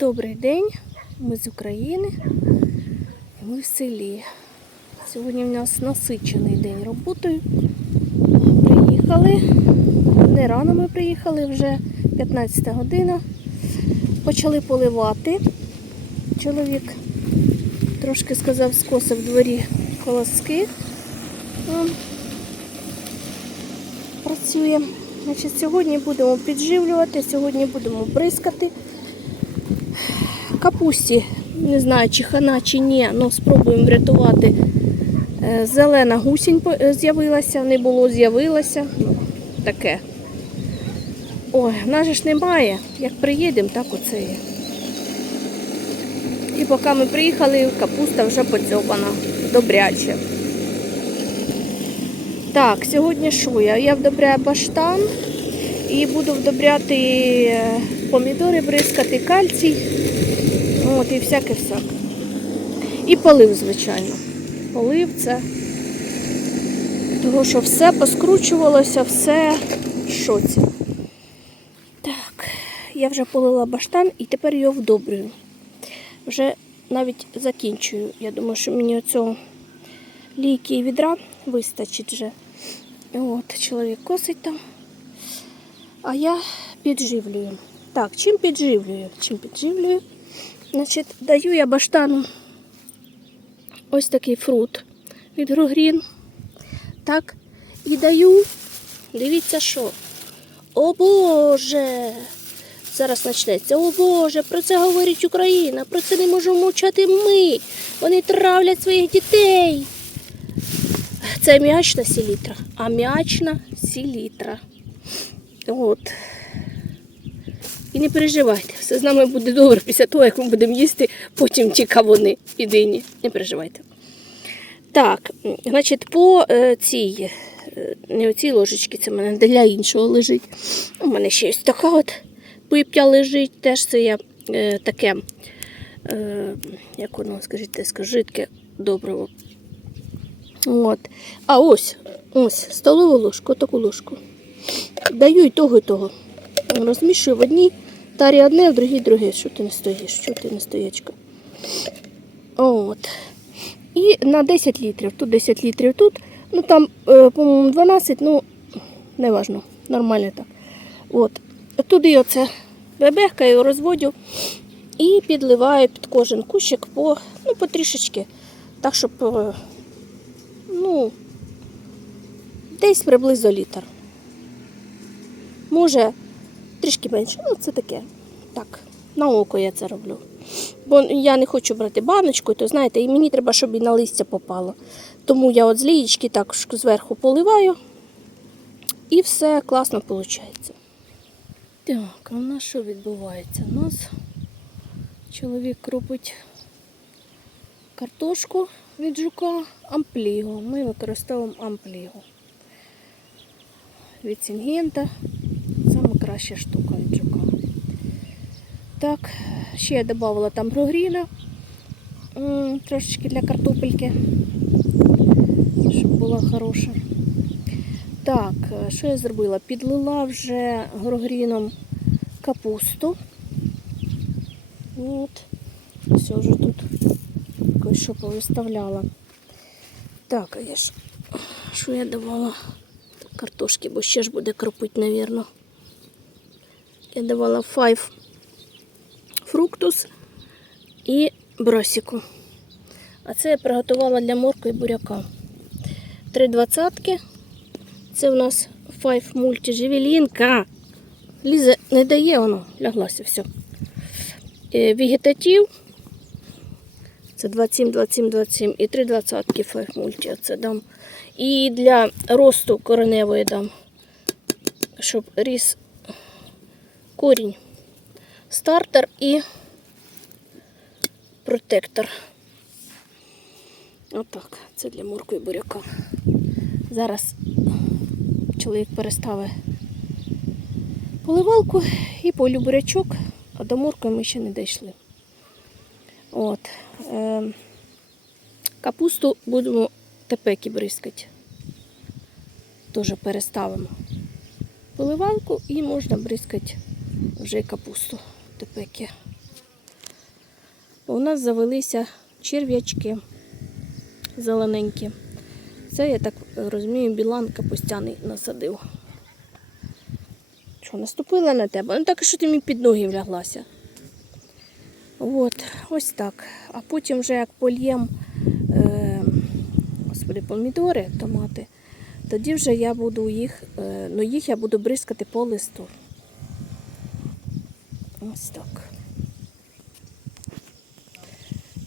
Добрий день, ми з України, ми в селі. Сьогодні в нас насичений день роботою. Приїхали. Не рано ми приїхали, вже 15 година. Почали поливати. Чоловік трошки сказав, скосив дворі колоски. Он Працює. Значить, сьогодні будемо підживлювати, сьогодні будемо бризкати капусті, не знаю, чи хана, чи ні, але спробуємо врятувати. Е, Зелена гусінь е, з'явилася, не було, з'явилася. Ну, таке. Ой, в нас же ж немає. Як приїдемо, так оце є. І поки ми приїхали, капуста вже поцьопана, добряче. Так, сьогодні що я? Я вдобряю баштан і буду вдобряти е, помідори, бризкати кальцій. От, і всяке всяке. І полив, звичайно. Полив це. Тому що все поскручувалося, все в шоці. Так, я вже полила баштан і тепер його вдобрюю. Вже навіть закінчую. Я думаю, що мені оцього лійки і відра вистачить вже. От, чоловік косить там. А я підживлюю. Так, чим підживлюю? Чим підживлюю? Значить, даю я баштану ось такий фрут від Гругрін. Так, і даю, дивіться що. О Боже! Зараз почнеться. О Боже, про це говорить Україна, про це не можемо мовчати ми. Вони травлять своїх дітей. Це м'ячна селітра, а м'ячна селітра. От. І не переживайте, все з нами буде добре після того, як ми будемо їсти потім ті кавуни і. Не переживайте. Так, значить, по е, цій, е, не оцій ложечці, це в мене для іншого лежить. У мене ще ось така от пип'я лежить, теж це я е, таке, як воно, скажіть, жидке добриво. От. А ось, ось, столову ложку, таку ложку. Даю і того, і того. Розмішую в одній тарі одне, в другій друге. Що ти не стоїш? Що ти не стоячка? От. І на 10 літрів. Тут 10 літрів тут. Ну там, е, по-моєму, 12, ну, не важно, нормально так. От. Туди оце бебехкаю, розводю і підливаю під кожен кущик по, ну, по трішечки. Так, щоб, е, ну, десь приблизно літр. Може, трішки менше. Ну, це таке. Так, на око я це роблю. Бо я не хочу брати баночку, то знаєте, і мені треба, щоб і на листя попало. Тому я от з лієчки так зверху поливаю. І все класно виходить. Так, а в нас що відбувається? У нас чоловік кропить картошку від жука ампліго. Ми використовуємо ампліго. Від Сінгента. Саме краща штука від жука. Так, ще я додавала там прогріна. Трошечки для картопельки. Щоб була хороша. Так, е, що я зробила? Підлила вже грогріном капусту. От. Все вже тут кое-що повиставляла. Так, а я ж, що я давала? Картошки, бо ще ж буде кропити, навірно. Я давала файв фруктус і бросіку. А це я приготувала для моркви і буряка. Три двадцятки. Це у нас файв мульті Живелінка. Ліза не дає воно, ляглася все. Вегетатив. Це 27, 27, 27 і 3 двадцятки файв мульті. Оце дам. І для росту кореневої дам, щоб ріс корінь. Стартер і протектор. Отак. Це для моркви і буряка. Зараз чоловік переставить поливалку і полю бурячок, а до моркви ми ще не дійшли. От. Е, капусту будемо тепеки бризкати. Теж переставимо поливалку і можна бризкати вже й капусту тепеки. у нас завелися черв'ячки зелененькі. Це, я так розумію, білан капустяний насадив. Що, наступила на тебе? Ну так, що ти мені під ноги вляглася. От, ось так. А потім вже як польєм е, господи, помідори, томати, тоді вже я буду їх, е, ну їх я буду бризкати по листу. Ось так.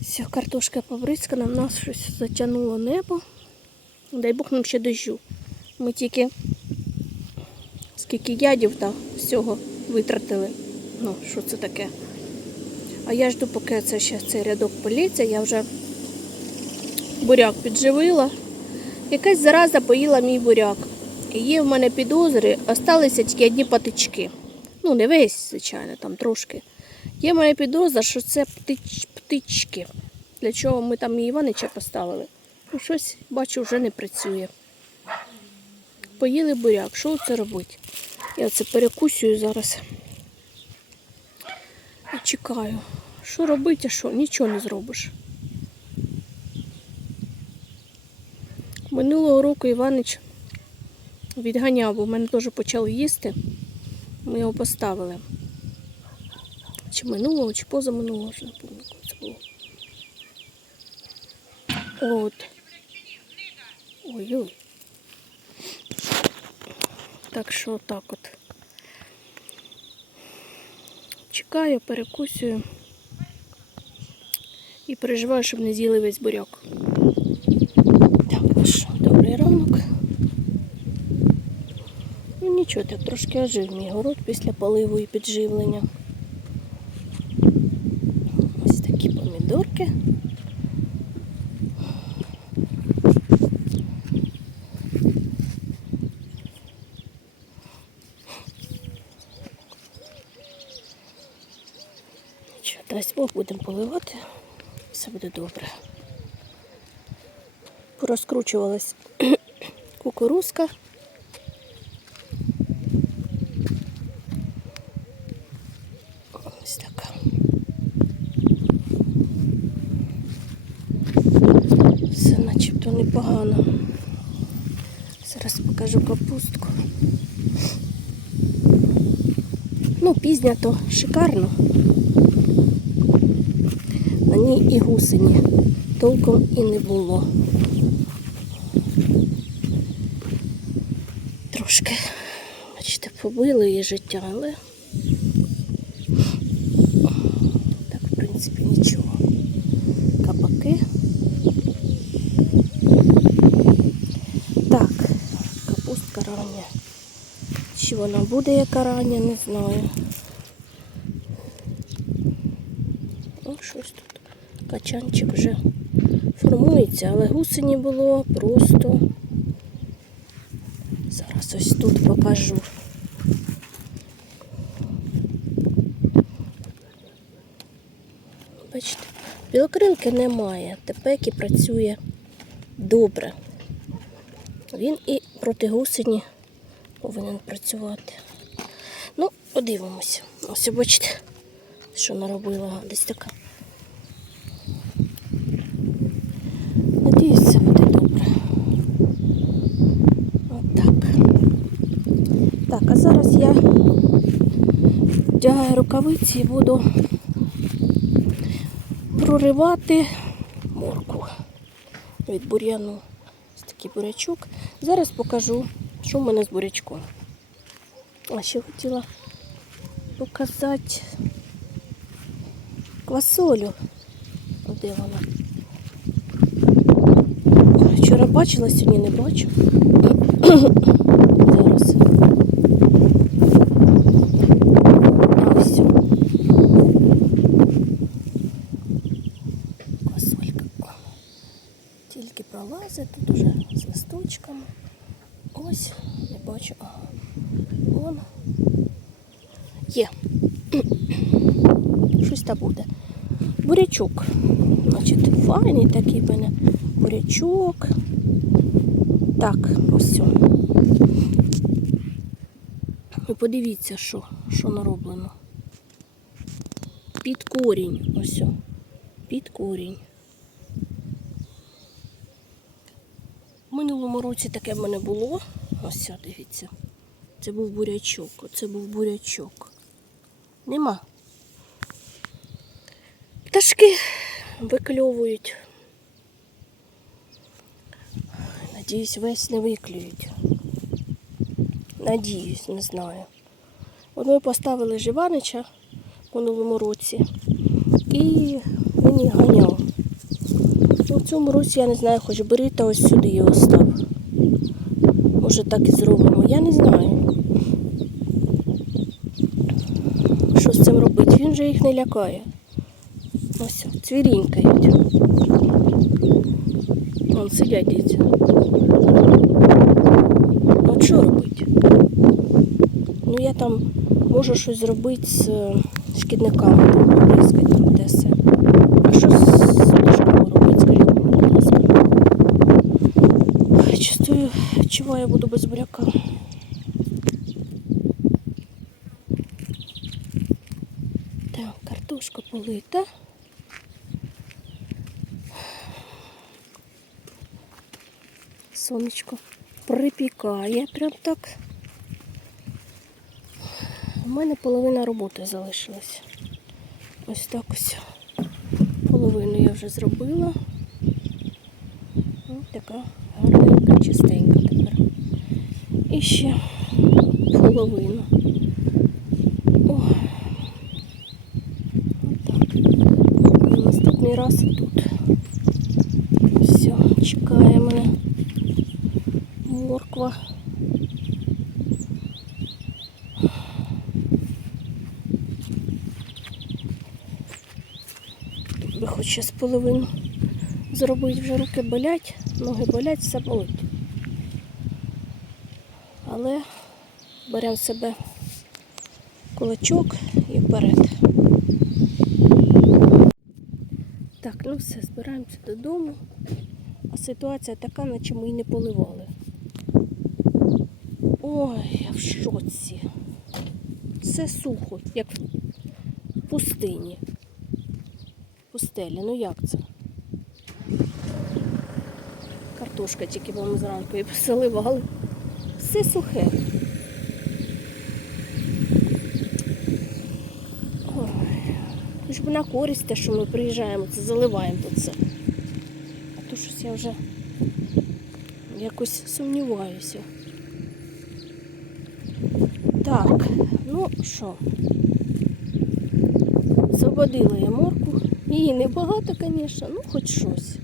Все, картошка побризкана, в нас щось затягнуло небо. Дай Бог нам ще дощу. Ми тільки скільки ядів та всього витратили. Ну, що це таке? А я жду, поки це ще цей рядок політься, я вже буряк підживила. Якась зараза поїла мій буряк. І є в мене підозри, осталися тільки одні патички. Ну, не весь, звичайно, там трошки. Є мене підозра, що це птич, птички. Для чого ми там і Іванича поставили. Ну, щось, бачу, вже не працює. Поїли буряк, що це робити? Я це перекусюю зараз. І чекаю. Що робити, а що? Нічого не зробиш. Минулого року Іванич відганяв, бо в мене теж почали їсти. Ми його поставили. Чи минулого, чи позаминулого, вже не пам'ятаю, це було. От. Ой-ой. Так що так от. Чекаю, перекусюю. І переживаю, щоб не з'їли весь буряк. Так, ну що, добрий ранок. Нічого, так трошки ожив мій город після поливу і підживлення. Ось такі помідорки. Що, дасть Бог будемо поливати, все буде добре. Порозкручувалась кукурузка. Ось така. Все начебто непогано. Зараз покажу капустку. Ну, пізня то шикарно. На ній і гусені толком і не було. Трошки, бачите, побили її життя, але так, в принципі, нічого. Кабаки. Так, капустка рання. Чи вона буде яка рання, не знаю. О, щось тут. Качанчик вже формується, але гусені було просто. Зараз ось тут покажу. Бачите, білокрилки немає, тепеки працює добре. Він і проти гусені повинен працювати. Ну, подивимося. Ось бачите, що наробила десь така. Надіюсь, все буде добре. От так. Так, а зараз я вдягаю рукавиці буду проривати морку від бур'яну. Ось такий бурячок. Зараз покажу, що в мене з бурячком. А ще хотіла показати квасолю. Де вона? Вчора бачила, сьогодні не бачу. Зараз. А ось. Квасолька. Тільки пролазить тут уже з листочками. Ось, не бачу. Ага. Вон. Є. Щось там буде. Бурячок. Значить, файний такий в мене бурячок. Так, ось. І подивіться, що, що нароблено. Під корінь. Ось. під корінь. В минулому році таке в мене було. Ось дивіться. Це був бурячок. Оце був бурячок. Нема. Пташки викльовують. Надіюсь, весь не виклюють. Надіюсь, не знаю. Ми поставили Живанича в минулому році і мені ганяв. Ну, в цьому році я не знаю, хоч бери та ось сюди його став. Може так і зробимо. Я не знаю. Що з цим робити? Він же їх не лякає. Ось, цвірінькають. Вон сидять діти. От що робити? Ну я там можу щось зробити з е, шкідниками, бризкати те все. А що з пташками робити, скажіть будь ласка. Чувствую, чого я буду без буряка. Так, картошка полита. Сонечко припікає прям так. У мене половина роботи залишилась. Ось так ось. Половину я вже зробила. Ось така гарненька, чистенька тепер. І ще половину. О. Отак. І наступний раз тут. Все, чекає мене Тут би хоч ще з половину зробити, вже руки болять, ноги болять, все болить. Але беремо себе кулачок і вперед. Так, ну все, збираємося додому. А ситуація така, наче ми й не поливали. Ой, я в шоці. Все сухо, як в пустині. Пустелі, ну як це? Картошка тільки вам зранку і поселивали. Все сухе. Ой, би на користь те, що ми приїжджаємо, це заливаємо тут все. А то щось я вже якось сумніваюся. Так, ну що, освободила я морку. Її небагато, звісно, ну хоч щось.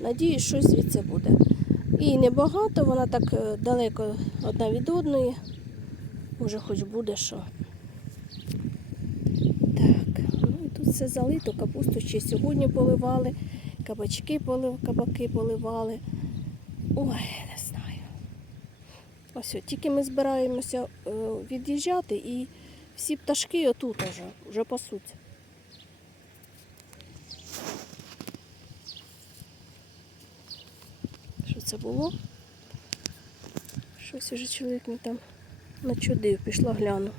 Надіюсь, щось звідси буде. Її небагато, вона так е, далеко одна від одної. Може, хоч буде що. Так, ну і тут все залито, капусту ще сьогодні поливали, кабачки полив, кабаки поливали. Ой, не знаю. Ось, тільки ми збираємося е, від'їжджати і всі пташки отут вже, вже пасуться. Що це було? Щось уже чоловік мені там начудив, пішла гляну.